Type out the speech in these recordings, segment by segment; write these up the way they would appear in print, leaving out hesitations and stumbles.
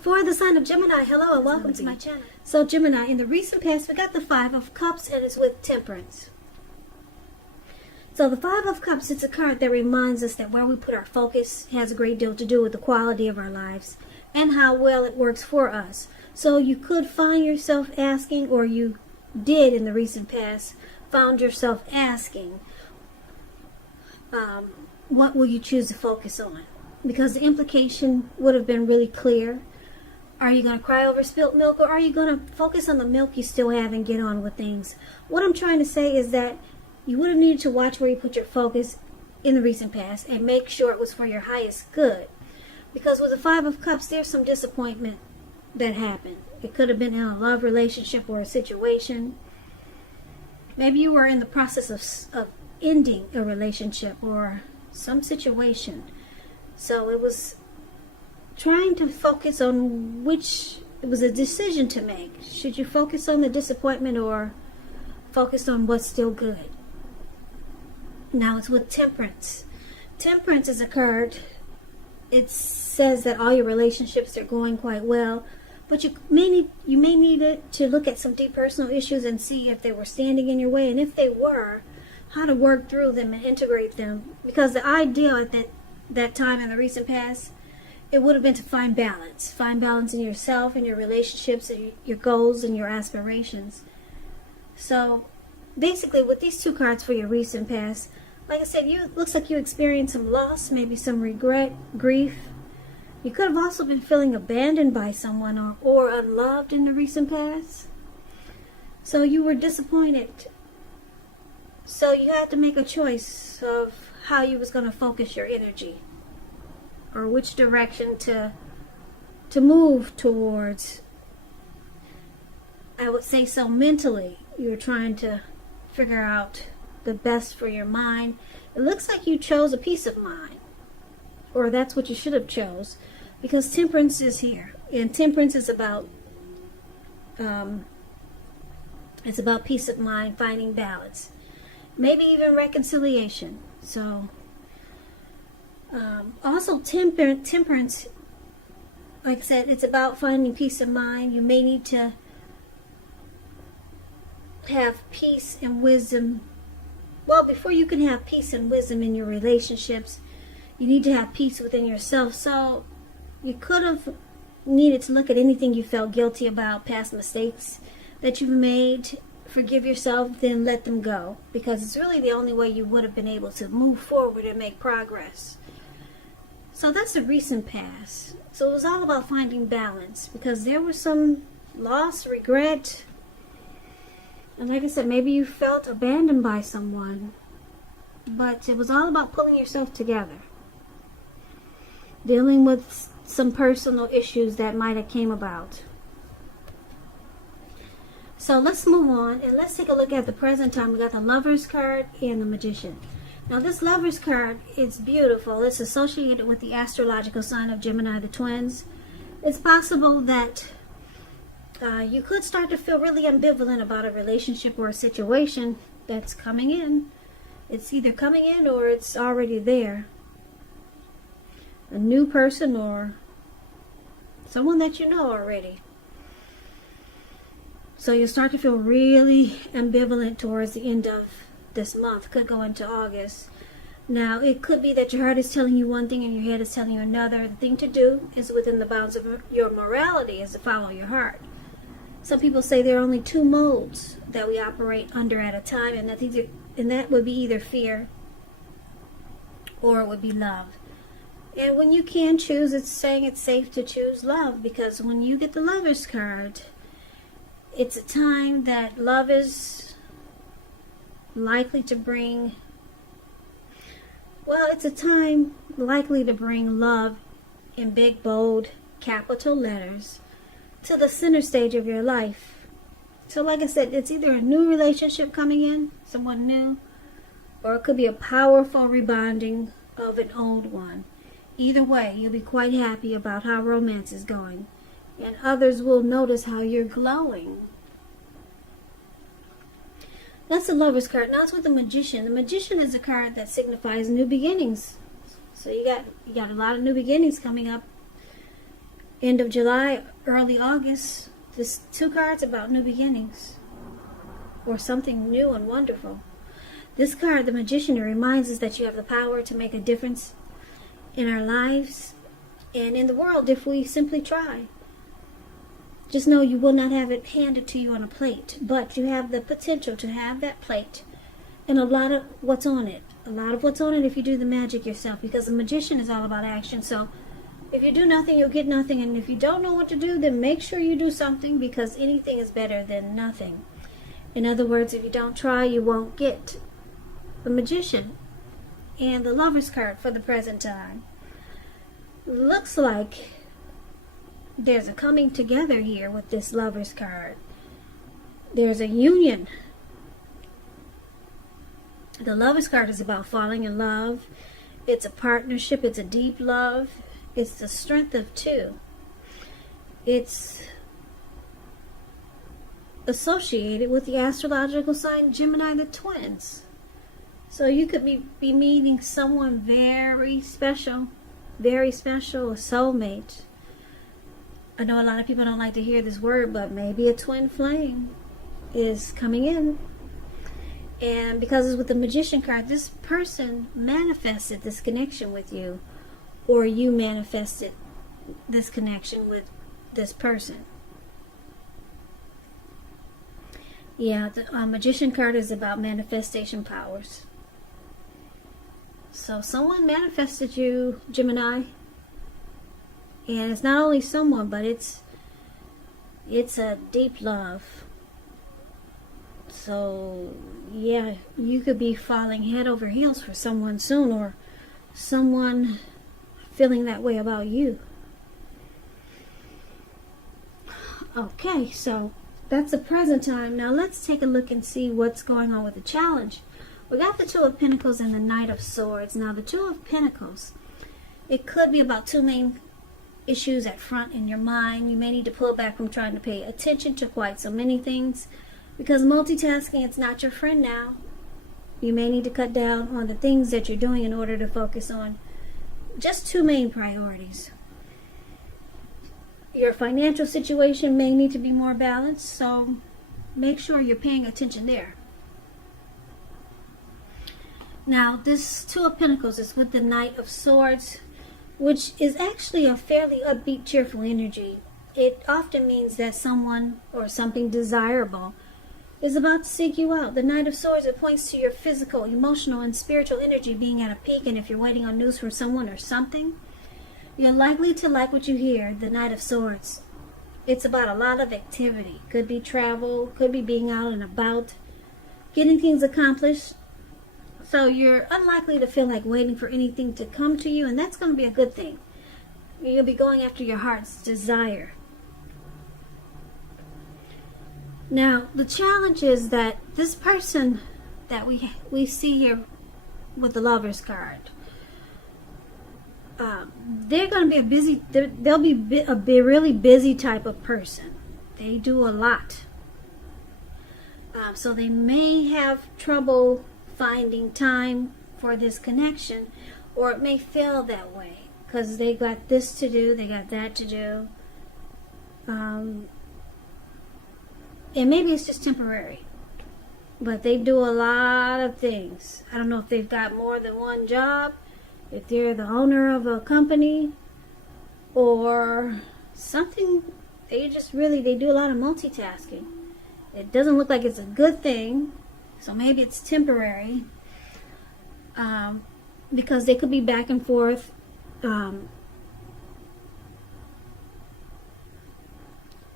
For the sign of Gemini, hello and welcome to my channel. So Gemini, in the recent past, we got the Five of Cups and it's with Temperance. So the Five of Cups, it's a card that reminds us that where we put our focus has a great deal to do with the quality of our lives and how well it works for us. So you could find yourself asking, or you did in the recent past, found yourself asking, what will you choose to focus on? Because the implication would have been really clear. Are you going to cry over spilt milk, or are you going to focus on the milk you still have and get on with things? What I'm trying to say is that you would have needed to watch where you put your focus in the recent past and make sure it was for your highest good. Because with the Five of Cups, there's some disappointment that happened. It could have been in a love relationship or a situation. Maybe you were in the process of ending a relationship or some situation. So it was trying to focus on it was a decision to make. Should you focus on the disappointment or focus on what's still good? Now it's with Temperance. Temperance is a card. It says that all your relationships are going quite well, but you may need it to look at some deep personal issues and see if they were standing in your way, and if they were, how to work through them and integrate them. Because the ideal at that time in the recent past, it would have been to find balance. Find balance in yourself and your relationships and your goals and your aspirations. So basically with these two cards for your recent past, like I said, looks like you experienced some loss, maybe some regret, grief. You could have also been feeling abandoned by someone or unloved in the recent past. So you were disappointed. So you had to make a choice of how you was going to focus your energy, or which direction to move towards. I would say so mentally. You were trying to figure out the best for your mind. It looks like you chose a peace of mind, or that's what you should have chose, because Temperance is here, and Temperance is about peace of mind, finding balance, maybe even reconciliation. So also Temperance, like I said, it's about finding peace of mind. You may need to have peace and wisdom. Well, before you can have peace and wisdom in your relationships, you need to have peace within yourself. So you could have needed to look at anything you felt guilty about, past mistakes that you've made. Forgive yourself, then let them go, because it's really the only way you would have been able to move forward and make progress. So that's the recent past. So it was all about finding balance, because there was some loss, regret, and like I said, maybe you felt abandoned by someone, but it was all about pulling yourself together, dealing with some personal issues that might have came about. So let's move on and let's take a look at the present time. We got the Lover's card and the Magician. Now this Lover's card is beautiful. It's associated with the astrological sign of Gemini, the twins. It's possible that you could start to feel really ambivalent about a relationship or a situation that's coming in. It's either coming in or it's already there. A new person or someone that you know already. So you'll start to feel really ambivalent towards the end of this month. Could go into August. Now, it could be that your heart is telling you one thing and your head is telling you another. The thing to do is within the bounds of your morality is to follow your heart. Some people say there are only two modes that we operate under at a time, and that would be either fear or it would be love. And when you can choose, it's saying it's safe to choose love, because when you get the Lover's card, it's a time that love is likely to bring, it's a time likely to bring love in big, bold, capital letters to the center stage of your life. So like I said, it's either a new relationship coming in, someone new, or it could be a powerful rebonding of an old one. Either way, you'll be quite happy about how romance is going, and others will notice how you're glowing. That's the Lover's card. Now it's with the Magician. The Magician is a card that signifies new beginnings. So you got a lot of new beginnings coming up End of July, early August, this 2 cards about new beginnings or something new and wonderful. This card, the Magician, it reminds us that you have the power to make a difference in our lives and in the world if we simply try. Just know you will not have it handed to you on a plate, but you have the potential to have that plate and a lot of what's on it. A lot of what's on it if you do the magic yourself, because the Magician is all about action. So if you do nothing, you'll get nothing. And if you don't know what to do, then make sure you do something, because anything is better than nothing. In other words, if you don't try, you won't get. The Magician and the Lover's card for the present time. Looks like there's a coming together here with this Lover's card. There's a union. The Lover's card is about falling in love. It's a partnership. It's a deep love. It's the strength of 2. It's associated with the astrological sign Gemini, the twins. So you could be meeting someone very special, a soulmate. I know a lot of people don't like to hear this word, but maybe a twin flame is coming in. And because it's with the Magician card, this person manifested this connection with you, or you manifested this connection with this person. Yeah, the Magician card is about manifestation powers. So someone manifested you, Gemini. And it's not only someone, but it's a deep love. So, yeah, you could be falling head over heels for someone soon, or someone feeling that way about you. Okay, so that's the present time. Now let's take a look and see what's going on with the challenge. We got the 2 of Pentacles and the Knight of Swords. Now the 2 of Pentacles, it could be about 2 main issues at front in your mind. You may need to pull back from trying to pay attention to quite so many things, because multitasking, it's not your friend now. You may need to cut down on the things that you're doing in order to focus on just 2 main priorities. Your financial situation may need to be more balanced, so make sure you're paying attention there. Now, this 2 of Pentacles is with the Knight of Swords, which is actually a fairly upbeat, cheerful energy. It often means that someone or something desirable is about to seek you out. The Knight of Swords, it points to your physical, emotional, and spiritual energy being at a peak, and if you're waiting on news from someone or something, you're likely to like what you hear. The Knight of Swords, it's about a lot of activity. Could be travel, could be being out and about, getting things accomplished. So you're unlikely to feel like waiting for anything to come to you, and that's going to be a good thing. You'll be going after your heart's desire. Now, the challenge is that this person that we see here with the Lover's card, they're going to be they'll be a really busy type of person. They do a lot. So they may have trouble finding time for this connection, or it may feel that way because they got this to do, they got that to do, and maybe it's just temporary, but they do a lot of things. I don't know if they've got more than one job, if they're the owner of a company or something. They do a lot of multitasking. It doesn't look like it's a good thing. So maybe it's temporary, because they could be back and forth, in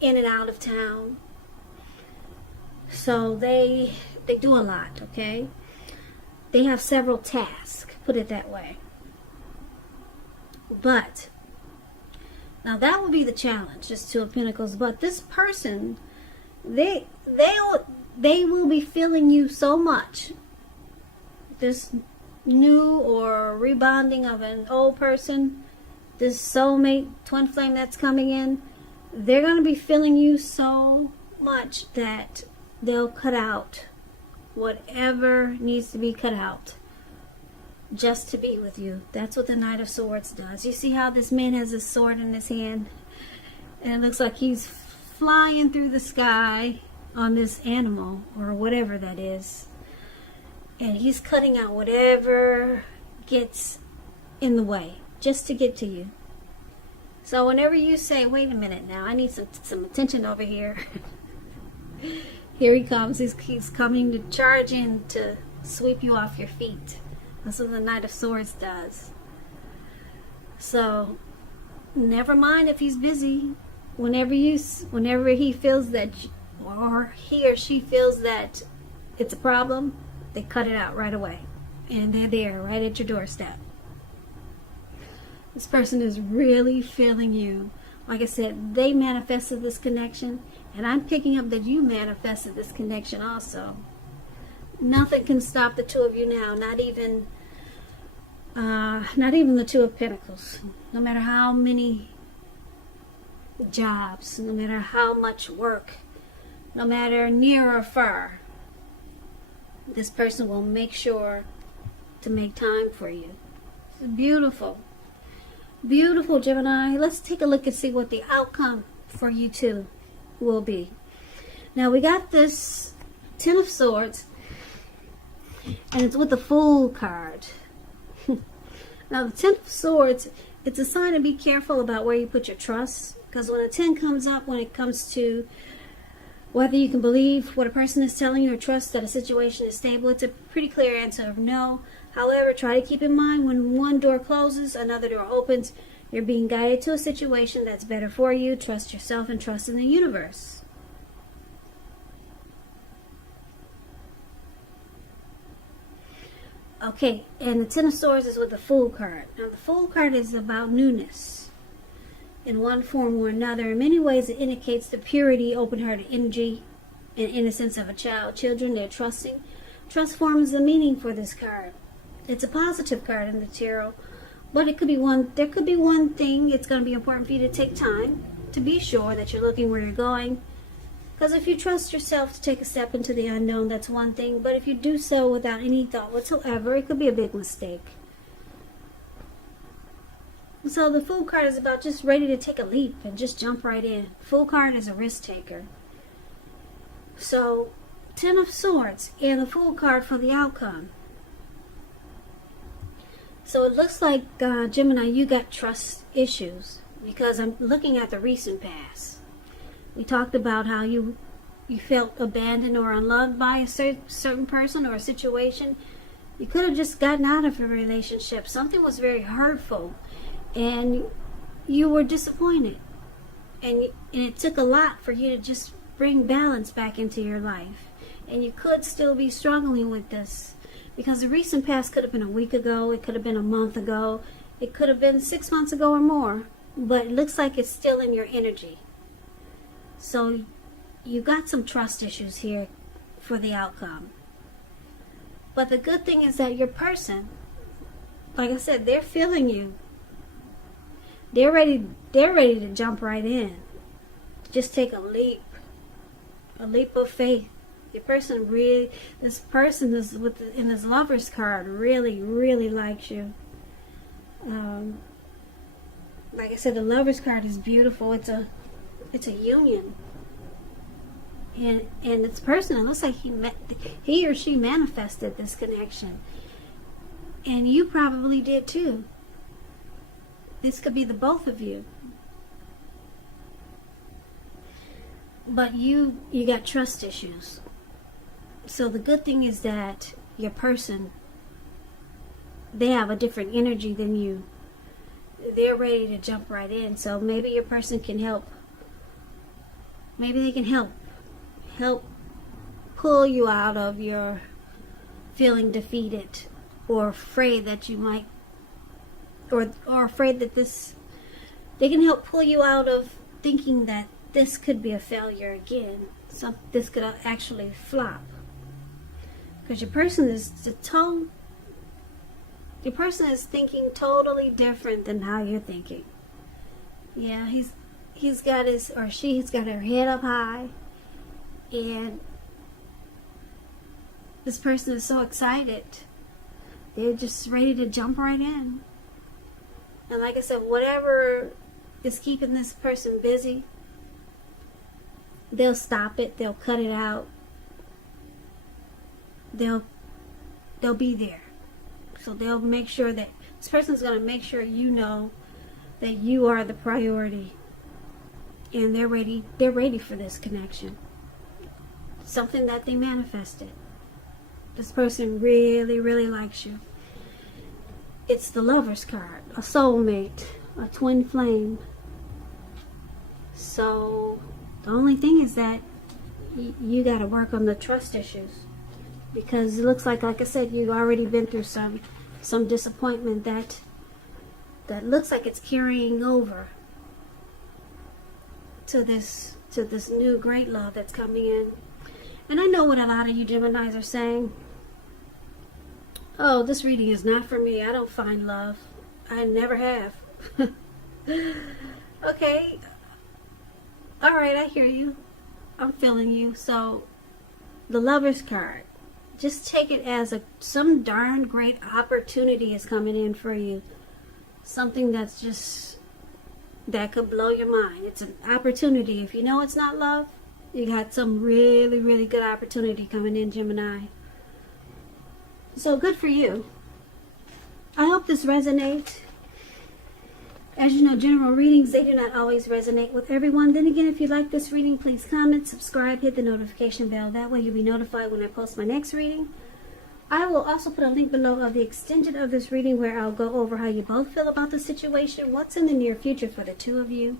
and out of town. So they do a lot, okay? They have several tasks, put it that way. But now that will be the challenge, just 2 of Pentacles. But this person, they will be feeling you so much. This new or rebonding of an old person, this soulmate, twin flame that's coming in, they're going to be feeling you so much that they'll cut out whatever needs to be cut out just to be with you. That's what the Knight of Swords does. You see how this man has a sword in his hand? And it looks like he's flying through the sky on this animal or whatever that is. And he's cutting out whatever gets in the way just to get to you. So whenever you say, wait a minute now, I need some attention over here. Here he comes. He's coming to charge in to sweep you off your feet. That's what the Knight of Swords does. So never mind if he's busy. Whenever he feels that, or he or she feels that it's a problem, they cut it out right away. And they're there right at your doorstep. This person is really feeling you. Like I said, they manifested this connection, and I'm picking up that you manifested this connection also. Nothing can stop the two of you now, not even the Two of Pentacles. No matter how many jobs, no matter how much work, no matter near or far, this person will make sure to make time for you. It's beautiful. Beautiful, Gemini. Let's take a look and see what the outcome for you two will be. Now we got this Ten of Swords, and it's with the Fool card. Now the Ten of Swords, it's a sign to be careful about where you put your trust, because when a 10 comes up, when it comes to whether you can believe what a person is telling you or trust that a situation is stable, it's a pretty clear answer of no. However, try to keep in mind when one door closes, another door opens. You're being guided to a situation that's better for you. Trust yourself and trust in the universe. Okay, and the Ten of Swords is with the Fool card. Now, the Fool card is about newness in one form or another. In many ways, it indicates the purity, open-hearted energy, and innocence of a child. Children, they're trusting. Trust forms the meaning for this card. It's a positive card in the tarot, but there could be one thing. It's going to be important for you to take time to be sure that you're looking where you're going. Because if you trust yourself to take a step into the unknown, that's one thing. But if you do so without any thought whatsoever, it could be a big mistake. So the Fool card is about just ready to take a leap and just jump right in. Fool card is a risk taker. So, Ten of Swords and the Fool card for the outcome. So it looks like, Gemini, you got trust issues, because I'm looking at the recent past. We talked about how you felt abandoned or unloved by a certain person or a situation. You could have just gotten out of a relationship. Something was very hurtful, and you were disappointed. And it took a lot for you to just bring balance back into your life. And you could still be struggling with this. Because the recent past could have been a week ago, it could have been a month ago, it could have been 6 months ago or more, but it looks like it's still in your energy. So you got some trust issues here for the outcome. But the good thing is that your person, like I said, they're feeling you. They're ready to jump right in. Just take a leap of faith. This person is in this Lover's card really, really likes you. Like I said, the Lover's card is beautiful. It's a union. And this person, it looks like he or she manifested this connection. And you probably did too. This could be the both of you. But you got trust issues. So the good thing is that your person, they have a different energy than you. They're ready to jump right in. So maybe your person can help. Maybe they can help pull you out of your feeling defeated or afraid that you might, or afraid that they can help pull you out of thinking that this could be a failure again. So this could actually flop. Because your person is thinking totally different than how you're thinking. Yeah, he's got his, or she's got her head up high, and this person is so excited. They're just ready to jump right in. And like I said, whatever is keeping this person busy, they'll stop it, they'll cut it out, they'll be there. So they'll make sure that this person's going to make sure you know that you are the priority, and they're ready for this connection. Something that they manifested. This person really, really likes you. It's the Lover's card, a soulmate, a twin flame. So the only thing is that you got to work on the trust issues, because it looks like I said, you've already been through some disappointment that looks like it's carrying over to this new great love that's coming in. And I know what a lot of you Geminis are saying. Oh, this reading is not for me. I don't find love. I never have. Okay. All right, I hear you. I'm feeling you. So, the Lover's card. Just take it as some darn great opportunity is coming in for you. Something that could blow your mind. It's an opportunity. If you know it's not love, you got some really, really good opportunity coming in, Gemini. So good for you. I hope this resonates. As you know, general readings, they do not always resonate with everyone. Then again, if you like this reading, please comment, subscribe, hit the notification bell. That way you'll be notified when I post my next reading. I will also put a link below of the extension of this reading where I'll go over how you both feel about the situation, what's in the near future for the two of you,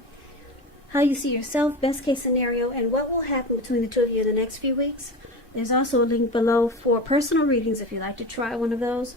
how you see yourself, best case scenario, and what will happen between the two of you in the next few weeks. There's also a link below for personal readings if you'd like to try one of those.